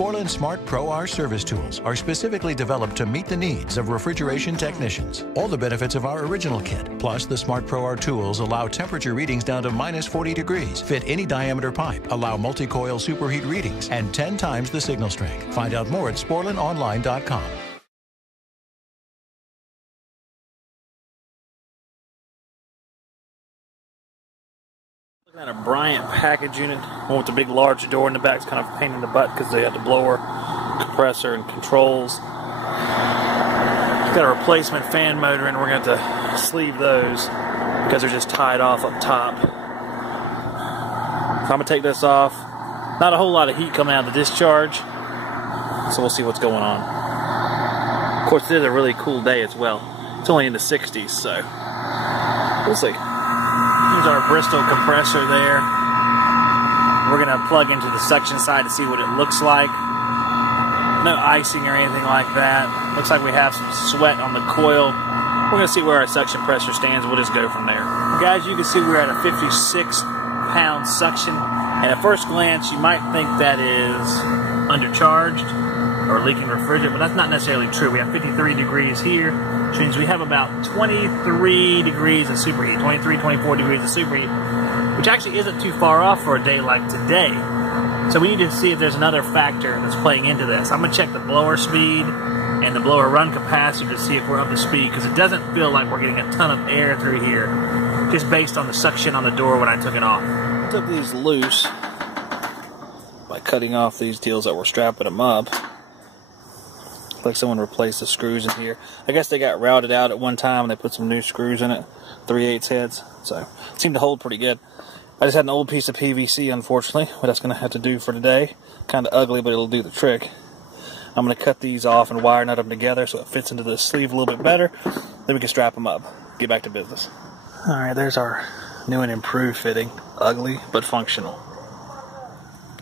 Sporlan Smart Pro R service tools are specifically developed to meet the needs of refrigeration technicians. All the benefits of our original kit, plus the Smart Pro R tools allow temperature readings down to -40 degrees, fit any diameter pipe, allow multi-coil superheat readings, and 10 times the signal strength. Find out more at sporlanonline.com. Looking at a Bryant package unit, one with the big large door in the back. It's kind of a pain in the butt because they have the blower, compressor, and controls. It's got a replacement fan motor, and we're going to have to sleeve those because they're just tied off up top. So I'm going to take this off. Not a whole lot of heat coming out of the discharge, so we'll see what's going on. Of course, it is a really cool day as well. It's only in the 60s, so we'll see. Here's our Bristol compressor there. We're going to plug into the suction side to see what it looks like. No icing or anything like that. Looks like we have some sweat on the coil. We're going to see where our suction pressure stands. We'll just go from there. Guys, you can see we're at a 56-pound suction. And at first glance, you might think that is undercharged or leaking refrigerant, but that's not necessarily true. We have 53 degrees here, which means we have about 23 degrees of superheat, 23, 24 degrees of superheat, which actually isn't too far off for a day like today. So we need to see if there's another factor that's playing into this. I'm going to check the blower speed and the blower run capacity to see if we're up to speed, because it doesn't feel like we're getting a ton of air through here, just based on the suction on the door when I took it off. I took these loose by cutting off these deals that were strapping them up. Like someone replaced the screws in here. I guess they got routed out at one time and they put some new screws in it, 3/8 heads, so it seemed to hold pretty good. I just had an old piece of PVC, unfortunately, but that's going to have to do for today. Kind of ugly, but it'll do the trick. I'm going to cut these off and wire nut them together so it fits into the sleeve a little bit better. Then we can strap them up. Get back to business. Alright, there's our new and improved fitting. Ugly, but functional.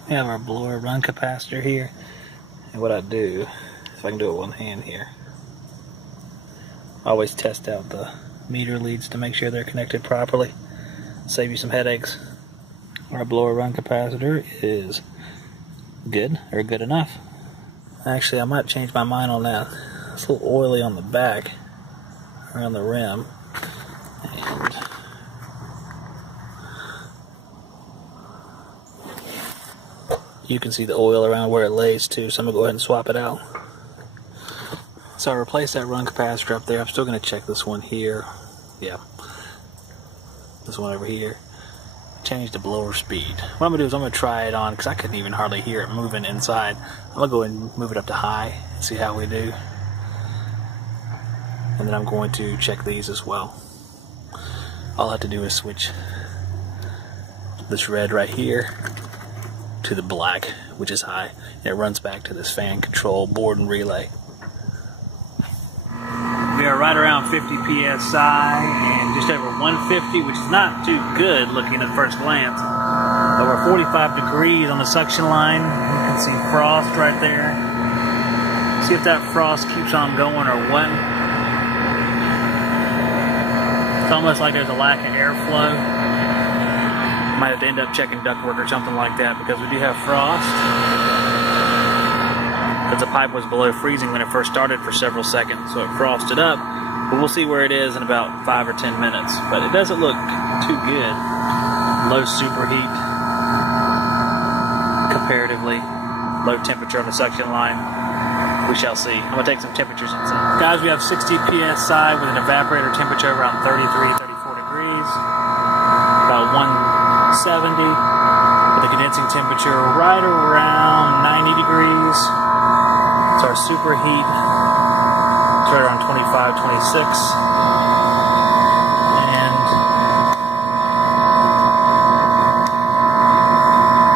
We have our blower run capacitor here. And what I do, if I can do it one hand here, I always test out the meter leads to make sure they're connected properly. Save you some headaches. Our blower run capacitor is good, or good enough. Actually, I might change my mind on that. It's a little oily on the back, around the rim. And you can see the oil around where it lays too, so I'm going to go ahead and swap it out. So I replaced that run capacitor up there. I'm still going to check this one here. Yeah. This one over here. Change the blower speed. What I'm going to do is I'm going to try it on, because I couldn't even hardly hear it moving inside. I'm going to go ahead and move it up to high and see how we do. And then I'm going to check these as well. All I have to do is switch this red right here to the black, which is high. And it runs back to this fan control board and relay. We are right around 50 psi and just over 150, which is not too good looking at first glance. But we're 45 degrees on the suction line. You can see frost right there. See if that frost keeps on going or what. It's almost like there's a lack of airflow. Might have to end up checking ductwork or something like that, because we do have frost. Because the pipe was below freezing when it first started for several seconds, so it frosted up. But we'll see where it is in about 5 or 10 minutes. But it doesn't look too good. Low superheat, comparatively. Low temperature on the suction line. We shall see. I'm going to take some temperatures inside. Guys, we have 60 psi with an evaporator temperature around 33, 34 degrees. About 170. With a condensing temperature right around 90 degrees. It's our superheat. It's right around 25, 26. And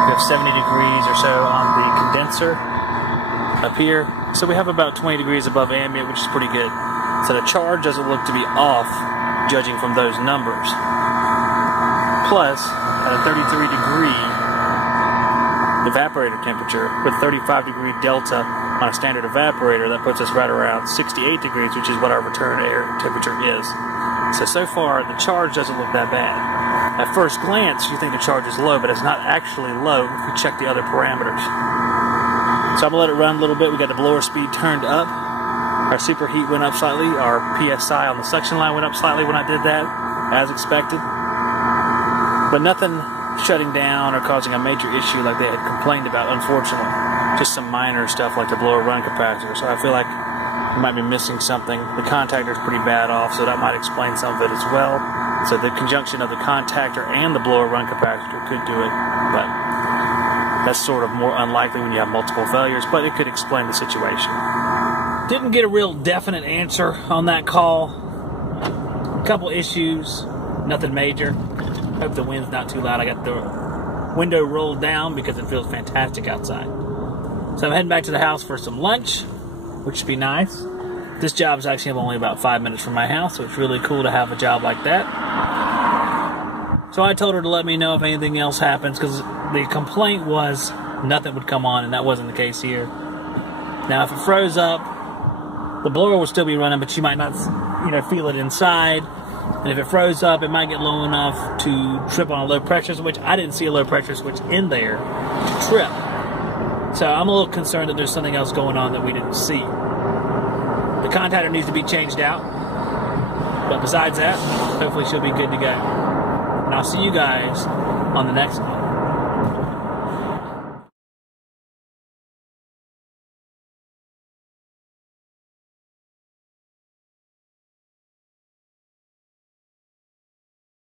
we have 70 degrees or so on the condenser up here. So we have about 20 degrees above ambient, which is pretty good. So the charge doesn't look to be off, judging from those numbers. Plus, at a 33 degree evaporator temperature with 35 degree delta on a standard evaporator, that puts us right around 68 degrees, which is what our return air temperature is. So far, the charge doesn't look that bad. At first glance, you think the charge is low, but it's not actually low if we check the other parameters. So I'm going to let it run a little bit. We got the blower speed turned up. Our superheat went up slightly. Our PSI on the suction line went up slightly when I did that, as expected. But nothing shutting down or causing a major issue like they had complained about, unfortunately. Just some minor stuff like the blower run capacitor. So I feel like we might be missing something. The contactor is pretty bad off, so that might explain some of it as well. So the conjunction of the contactor and the blower run capacitor could do it, but that's sort of more unlikely when you have multiple failures, but it could explain the situation. Didn't get a real definite answer on that call. A couple issues, nothing major. Hope the wind's not too loud. I got the window rolled down because it feels fantastic outside. So I'm heading back to the house for some lunch, which should be nice. This job is actually only about 5 minutes from my house, so it's really cool to have a job like that. So I told her to let me know if anything else happens, because the complaint was nothing would come on, and that wasn't the case here. Now, if it froze up, the blower will still be running, but you might not, feel it inside. And if it froze up, it might get low enough to trip on a low pressure switch. I didn't see a low pressure switch in there to trip. So I'm a little concerned that there's something else going on that we didn't see. The contactor needs to be changed out. But besides that, hopefully she'll be good to go. And I'll see you guys on the next one.